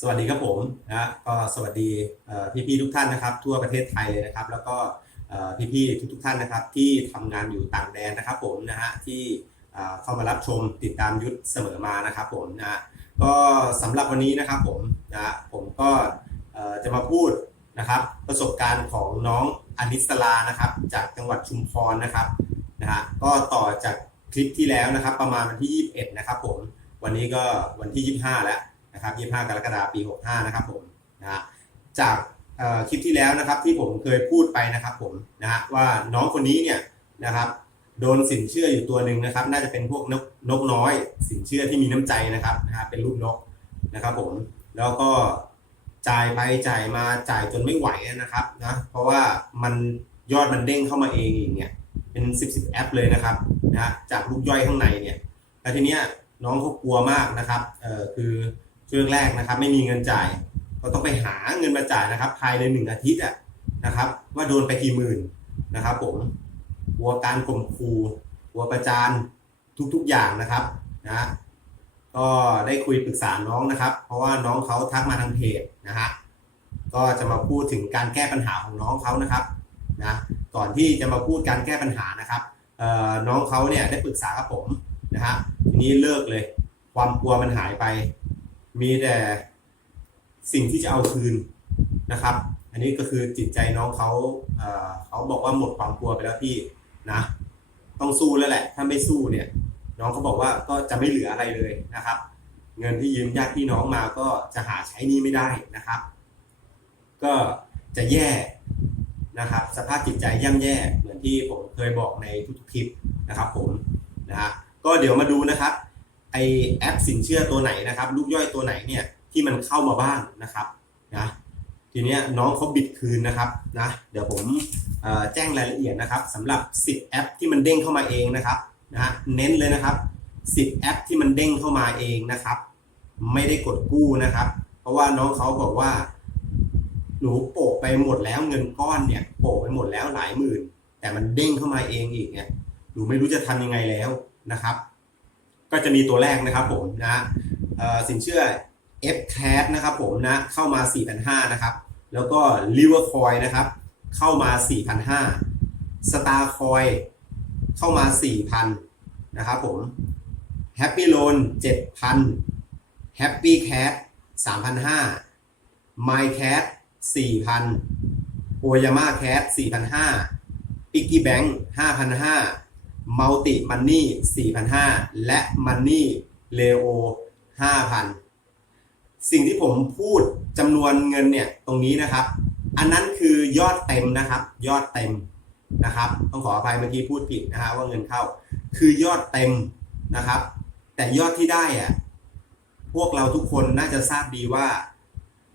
สวัสดีครับผมนะก็สวัสดีพี่ๆทุกท่านนะครับ ทั่วประเทศไทยเลยนะครับ แล้วก็พี่ๆทุกๆท่านนะครับ ที่ทำงานอยู่ต่างแดนนะครับ ผมนะฮะที่เข้ามารับชมติดตามยุทธเสมอมานะครับ ผมนะฮะก็สำหรับวันนี้นะครับผมนะฮะผมก็จะมาพูดนะครับ ประสบการณ์ของน้องอนิสลานะครับ จากจังหวัดชุมพรนะครับนะฮะก็ต่อจากคลิปที่แล้วนะครับ ประมาณวันที่ 21 นะครับ ผมวันนี้ก็วันที่ 25 แล้ว นะครับ25 กรกฎาคมปี 65 นะครับผมนะฮะจากคลิปที่แล้วนะครับที่ผมเคยพูดไปนะครับผมนะฮะว่าน้องคนนี้เนี่ยนะครับโดนสินเชื่ออยู่ตัวหนึ่งนะครับ น่าจะเป็นพวกนกนกน้อย สินเชื่อที่มีน้ำใจนะครับนะฮะเป็นรูปนกนะครับ ผมแล้วก็จ่ายไปจ่ายมาจ่ายจนไม่ไหวนะครับนะเพราะว่ามันยอดมันเด้งเข้ามาเองอีกเนี่ยเป็น10 10แอปเลยนะครับนะฮะจากลูกย่อยข้างในเนี่ยแล้วทีเนี้ยน้องเขากลัวมากนะครับเอ่อคือ ช่วงแรกนะครับ ไม่มีเงินจ่าย ก็ต้องไปหาเงินมาจ่ายนะครับ ภายในหนึ่งอาทิตย์อะนะครับ ว่าโดนไปกี่หมื่นนะครับ ผมกลัวการข่มขู่กลัวประจานทุกๆอย่างนะครับนะก็ได้คุยปรึกษาน้องนะครับ เพราะว่าน้องเขาทักมาทางเพจนะฮะก็จะมาพูดถึงการแก้ปัญหาของน้องเขานะครับนะก่อนที่จะมาพูดการแก้ปัญหานะครับน้องเขาเนี่ยได้ปรึกษากับผมนะฮะทีนี้เลิกเลย ความกลัวมันหายไป มีแต่สิ่งที่จะเอาคืนนะครับ อันนี้ก็คือจิตใจน้องเขาเอ่อเขาบอกว่าหมดความกลัวไปแล้วพี่นะ ต้องสู้แล้วแหละ ถ้าไม่สู้เนี่ย น้องเขาบอกว่าก็จะไม่เหลืออะไรเลยนะครับ เงินที่ยืมญาติพี่น้องมาก็จะหาใช้นี้ไม่ได้นะครับ ก็จะแย่นะครับ สภาพจิตใจย่ำแย่เหมือนที่ผมเคยบอกในทุกๆคลิปนะครับ ผมนะฮะก็เดี๋ยวมาดูนะครับ ไอแอปสินเชื่อตัวไหนนะครับ ลูกย่อยตัวไหนเนี่ยที่มันเข้ามาบ้างนะครับนะทีนี้น้องเขาบิดคืนนะครับนะเดี๋ยวผมแจ้งรายละเอียดนะครับสำหรับ 10 แอปที่มันเด้งเข้ามาเองนะครับนะเน้นเลยนะครับ 10 แอปที่มันเด้งเข้ามาเองนะครับ ไม่ได้กดกู้นะครับ เพราะว่าน้องเขาบอกว่าหนูโปะไปหมดแล้วเงินก้อนเนี่ยโปะไปหมดแล้วหลายหมื่น แต่มันเด้งเข้ามาเองอีกเนี่ยหนูไม่รู้จะทำยังไงแล้วนะครับ ก็จะมีตัวแรกนะครับผมนะสินเชื่อ F Cat นะครับผมนะเข้ามา 4,500นะครับแล้วก็ l i v e r Coin นะครับเข้ามา 4,500 Star Coin เข้ามา 4,000นะครับผม Happy Loan 7,000 Happy Cat 3,500 My Cat 4,000 Oyama Cat 4,500 Piggy Bank 5,500 Multi Money 4,500และ Money Leo 5,000สิ่งที่ผมพูดจำนวนเงินเนี่ยตรงนี้นะครับ อันนั้นคือยอดเต็มนะครับ ยอดเต็มนะครับ ต้องขออภัยเมื่อกี้พูดผิดนะฮะว่าเงินเข้า คือยอดเต็มนะครับ แต่ยอดที่ได้อะพวกเราทุกคนน่าจะทราบดีว่า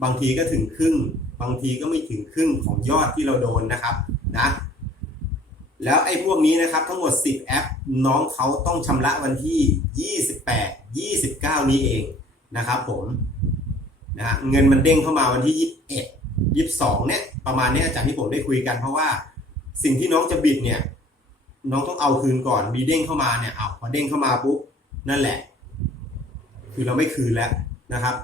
บางทีก็ถึงครึ่ง บางทีก็ไม่ถึงครึ่งของยอดที่เราโดนนะครับนะ แล้วไอ้พวกนี้นะครับทั้งหมด 10 แอป น้องเขาต้องชำระวันที่ 28 29 นี้เองนะครับผมนะเงินมันเด้งเข้ามาวันที่ 21 22 เนี่ยประมาณเนี้ยจากที่ผมได้คุยกันเพราะว่าสิ่งที่น้องจะบิดเนี่ย น้องต้องเอาคืนก่อนมีเด้งเข้ามาเนี่ยเอาพอเด้งเข้ามาปุ๊บนั่นแหละ คือเราไม่คืนแล้วนะครับ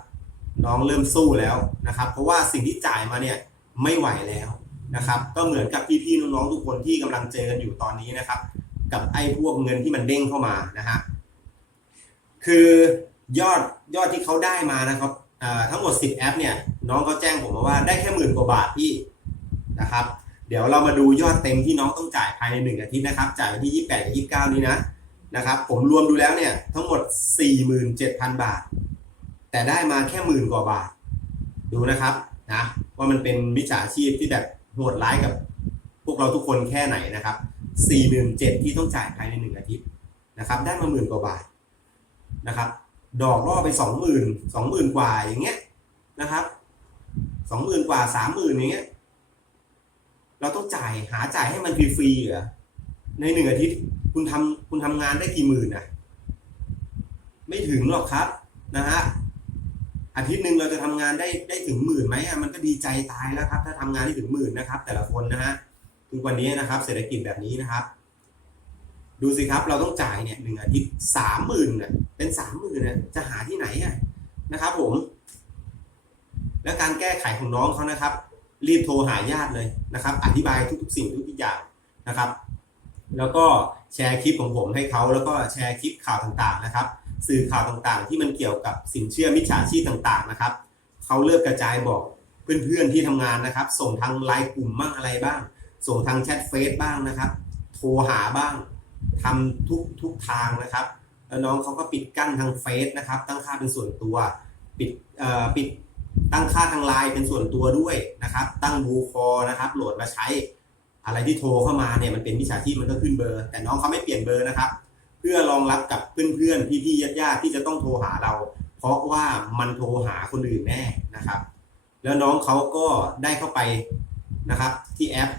น้องเริ่มสู้แล้วนะครับ เพราะว่าสิ่งที่จ่ายมาเนี่ยไม่ไหวแล้ว นะครับ ก็เหมือนกับพี่ๆน้องๆทุกคนที่กำลังเจอกันอยู่ตอนนี้นะครับ กับไอ้พวกเงินที่มันเด้งเข้ามานะฮะคือยอดยอดที่เขาได้มานะครับทั้งหมด 10 แอปเนี่ยน้องเขาแจ้งผมมาว่าได้แค่หมื่นกว่าบาทพี่นะครับ เดี๋ยวเรามาดูยอดเต็มที่น้องต้องจ่ายภายในหนึ่งอาทิตย์นะครับ จ่ายวันที่ 28 29 นี้นะนะครับ ผมรวมดูแล้วเนี่ยทั้งหมด 47,000 บาท แต่ได้มาแค่หมื่นกว่าบาท ดูนะครับนะว่ามันเป็นมิจฉาชีพที่แบบ โหดร้ายกับ พวกเราทุกคนแค่ไหนนะครับ4 7 0 0 0ที่ต้องจ่ายภายในหนึ่งอาทิตย์นะครับได้มาหมื่นกว่าบาทนะครับดอกล่อไปสองหมื่นสองหมื่นกว่าอย่างเงี้ยนะครับสองหมื่นกว่าสามหมื่นอย่างเงี้ยเราต้องจ่ายหาจ่ายให้มันฟรีๆเหรอในหนึ่งอาทิตย์คุณทำคุณทำงานได้กี่หมื่นนะไม่ถึงหรอกครับนะฮะ อาทิตย์หนึ่งเราจะทำงานได้ได้ถึงหมื่นไหมอะมันก็ดีใจตายแล้วครับ ถ้าทำงานได้ถึงหมื่นนะครับ แต่ละคนนะฮะทุกวันนี้นะครับ เศรษฐกิจแบบนี้นะครับ ดูสิครับเราต้องจ่ายเนี่ยหนึ่งอาทิตย์สามหมื่นเนี่ยเป็นสามหมื่นเนี่ยจะหาที่ไหนอะนะครับ ผม และการแก้ไขของน้องเขานะครับ รีบโทรหาญาติเลยนะครับ อธิบายทุกๆสิ่งทุกๆอย่างนะครับ แล้วก็แชร์คลิปของผมให้เขาแล้วก็แชร์คลิปข่าวต่างๆนะครับ สื่อข่าวต่างๆ ที่มันเกี่ยวกับสินเชื่อมิจฉาชีพต่างๆนะครับเขาเลิกกระจายบอกเพื่อนๆที่ทำงานนะครับ ส่งทางไลน์กลุ่มบ้างอะไรบ้าง ส่งทางแชทเฟซบ้างนะครับ โทรหาบ้างทำทุกทุกทางนะครับแล้วน้องเขาก็ปิดกั้นทางเฟซนะครับ ตั้งค่าเป็นส่วนตัว ปิดเอ่อปิดตั้งค่าทางไลน์เป็นส่วนตัวด้วยนะครับ ตั้งบูคอนะครับโหลดมาใช้ อะไรที่โทรเข้ามาเนี่ยมันเป็นมิจฉาชีพมันก็ขึ้นเบอร์ แต่น้องเขาไม่เปลี่ยนเบอร์นะครับ เพื่อรองรับกับเพื่อนๆพี่ๆญาติๆที่จะต้องโทรหาเรา เพราะว่ามันโทรหาคนอื่นแน่นะครับ แล้วน้องเขาก็ได้เข้าไปนะครับ ที่แอป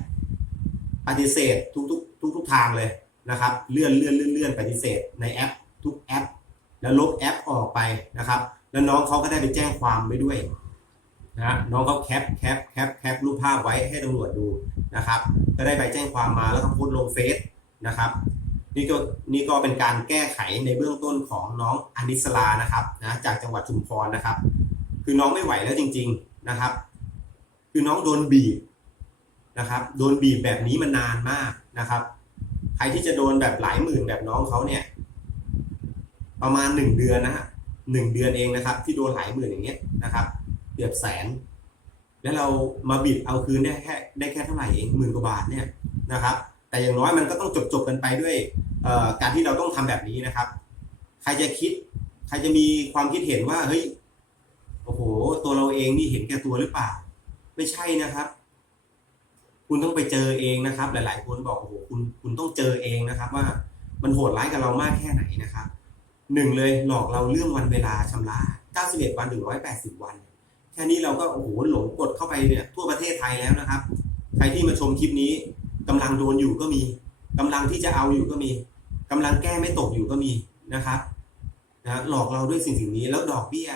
ปฏิเสธทุกๆทุกๆทางเลยนะครับ เลื่อนเลื่อนเลื่อนเลื่อนปฏิเสธในแอป ทุกแอป แล้วลบแอปออกไปนะครับ แล้วน้องเขาก็ได้ไปแจ้งความไว้ด้วยนะน้องเขาแคปแคปแคปแคปรูปภาพไว้ให้ตำรวจดูนะครับ ก็ได้ไปแจ้งความมาแล้วก็โพสต์ลงเฟซนะครับ นี่ก็นี่ก็เป็นการแก้ไขในเบื้องต้นของน้องอนิสลานะครับนะจากจังหวัดชุมพรนะครับ คือน้องไม่ไหวแล้วจริง ๆนะครับ คือน้องโดนบีบนะครับโดนบีบแบบนี้มานานมากนะครับ ใครที่จะโดนแบบหลายหมื่นแบบน้องเขาเนี่ยประมาณหนึ่งเดือนนะฮะหนึ่งเดือนเองนะครับ ที่โดนหลายหมื่นอย่างเงี้ยนะครับเกือบแสน แล้วเรามาบิดเอาคืนได้แค่ได้แค่เท่าไหร่เองหมื่นกว่าบาทเนี่ยนะครับ แต่อย่างน้อยมันก็ต้องจบจบๆกันไปด้วยการที่เราต้องทำแบบนี้นะครับ ใครจะคิด ใครจะมีความคิดเห็นว่าเฮ้ยโอ้โห ตัวเราเองนี่เห็นแก่ตัวหรือเปล่า ไม่ใช่นะครับ คุณต้องไปเจอเองนะครับ หลาย ๆ คนบอกโอ้โหคุณคุณต้องเจอเองนะครับ ว่ามันโหดร้ายกับเรามากแค่ไหนนะครับหนึ่งเลยหลอกเราเรื่องวันเวลาชำระ91วัน180 วัน แค่นี้เราก็โอ้โหหลงกดเข้าไปเนี่ยทั่วประเทศไทยแล้วนะครับ ใครที่มาชมคลิปนี้ กำลังโดนอยู่ก็มีกำลังที่จะเอาอยู่ก็มีกำลังแก้ไม่ตกอยู่ก็มีนะครับนะหลอกเราด้วยสิ่งสิ่งนี้แล้วดอกเบี้ย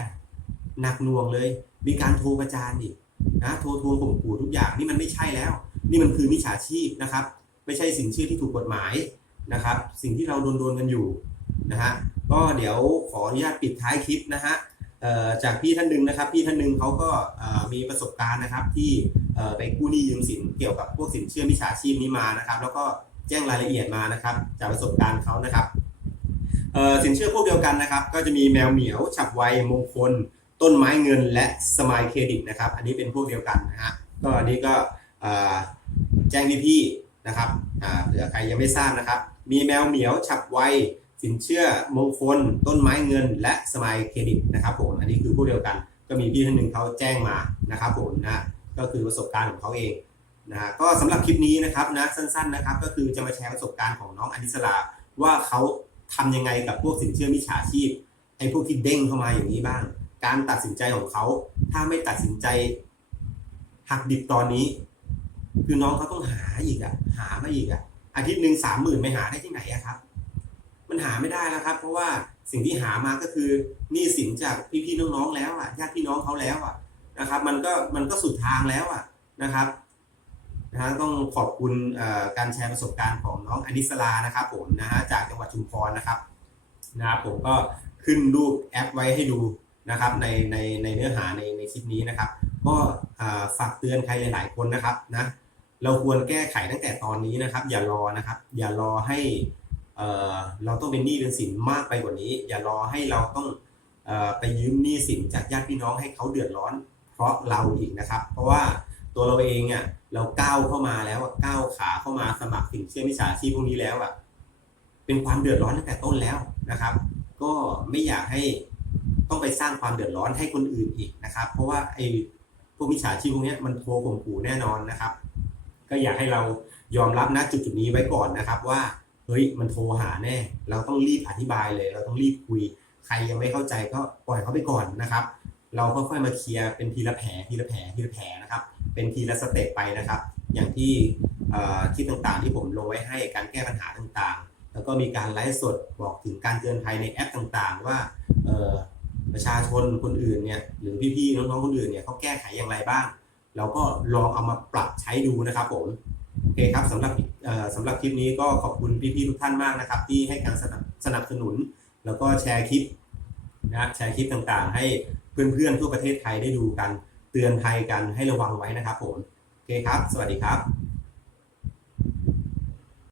หนักหน่วงเลย มีการโทรประจานอีกนะโทรทวงข่มขู่ทุกอย่างนี่มันไม่ใช่แล้ว นี่มันคือมิจฉาชีพนะครับ ไม่ใช่สินเชื่อที่ถูกกฎหมายนะครับ สิ่งที่เราโดนโดนกันอยู่นะฮะก็เดี๋ยวขออนุญาตปิดท้ายคลิปนะฮะจากพี่ท่านหนึ่งนะครับ พี่ท่านหนึ่งเขาก็มีประสบการณ์นะครับที่ ไปกู้หนี้ยืมสินเกี่ยวกับพวกสินเชื่อมิจฉาชีพนี้มานะครับ แล้วก็แจ้งรายละเอียดมานะครับ จากประสบการณ์เขานะครับสินเชื่อพวกเดียวกันนะครับ ก็จะมีแมวเหมียว ฉับไวมงคล ต้นไม้เงินและสมายเครดิตนะครับ อันนี้เป็นพวกเดียวกันนะฮะก็อันนี้ก็แจ้งพี่ๆนะครับเผื่อใครยังไม่ทราบนะครับ มีแมวเหมียว ฉับไวสินเชื่อมงคล ต้นไม้เงิน และสมายเครดิตนะครับผมอันนี้คือพวกเดียวกัน ก็มีพี่ท่านหนึ่งเขาแจ้งมานะครับผมนะ ก็คือประสบการณ์ของเขาเองนะฮะก็สำหรับคลิปนี้นะครับนะสั้นๆนะครับก็คือจะมาแชร์ประสบการณ์ของน้องอนิสลาว่าเขาทำยังไงกับพวกสินเชื่อมิจฉาชีพไอ้พวกที่เด้งเข้ามาอย่างนี้บ้าง การตัดสินใจของเขา ถ้าไม่ตัดสินใจหักดิบตอนนี้ คือน้องเขาต้องหาอีกอะหามาอีกอะอาทิตย์หนึ่งสามหมื่นไม่หาได้ที่ไหนอะครับ มันหาไม่ได้แล้วครับ เพราะว่าสิ่งที่หามาก็คือหนี้สินจากพี่ๆน้องๆแล้วอะญาติพี่น้องเขาแล้วอะ นะครับ มันก็มันก็สุดทางแล้วอะนะครับนะฮะต้องขอบคุณการแชร์ประสบการณ์ของน้องอนิสลานะครับผมนะฮะจากจังหวัดชุมพรนะครับนะครับผมก็ขึ้นรูปแอปไว้ให้ดูนะครับในในในเนื้อหาในในคลิปนี้นะครับ ก็ฝากเตือนใครหลาย ๆ คนนะครับนะเราควรแก้ไขตั้งแต่ตอนนี้นะครับ อย่ารอนะครับ อย่ารอให้เอ่อเราต้องเป็นหนี้เป็นสินมากไปกว่านี้ อย่ารอให้เราต้องออไปยืมหนี้สินจากญาติพี่น้องให้เขาเดือดร้อน ราะเราอีกนะครับ เพราะว่าตัวเราเองอะเราก้าวเข้ามาแล้วก้าวขาเข้ามาสมัครสินเชื่อมิจฉาชีพพวกนี้แล้วอะเป็นความเดือดร้อนตั้งแต่ต้นแล้วนะครับ ก็ไม่อยากให้ต้องไปสร้างความเดือดร้อนให้คนอื่นอีกนะครับ เพราะว่าไอ้พวกมิจฉาชีพพวกนี้มันโทรข่มขู่แน่นอนนะครับ ก็อยากให้เรายอมรับณจุดจุดนี้ไว้ก่อนนะครับ ว่าเฮ้ยมันโทรหาแน่ เราต้องรีบอธิบายเลย เราต้องรีบคุย ใครยังไม่เข้าใจก็ปล่อยเขาไปก่อนนะครับ เราค่อยๆมาเคลียร์เป็นทีละแผลทีละแผลทีละแผลนะครับ เป็นทีละสเต็ปไปนะครับ อย่างที่เอ่ต่างๆที่ผมลงไว้ให้การแก้ปัญหาต่างๆ แล้วก็มีการไลฟ์สดบอกถึงการเตือนภัยในแอปต่างๆ ว่าเอ่อประชาชนคนอื่นเนี่ยหรือพี่ๆน้องๆคนอื่นเนี่ยเขาแก้ไขอย่างไรบ้าง เราก็ลองเอามาปรับใช้ดูนะครับผมโอเคครับสำหรับสำหรับคลิปนี้ก็ขอบคุณพี่ๆทุกท่านมากนะครับ ที่ให้การสนับสนับสนุน แล้วก็แชร์คลิปนะแชร์คลิปต่างๆ ให้ เพื่อนๆทั่วประเทศไทยได้ดูกัน เตือนภัยกันให้ระวังไว้นะครับผมโอเคครับ สวัสดีครับ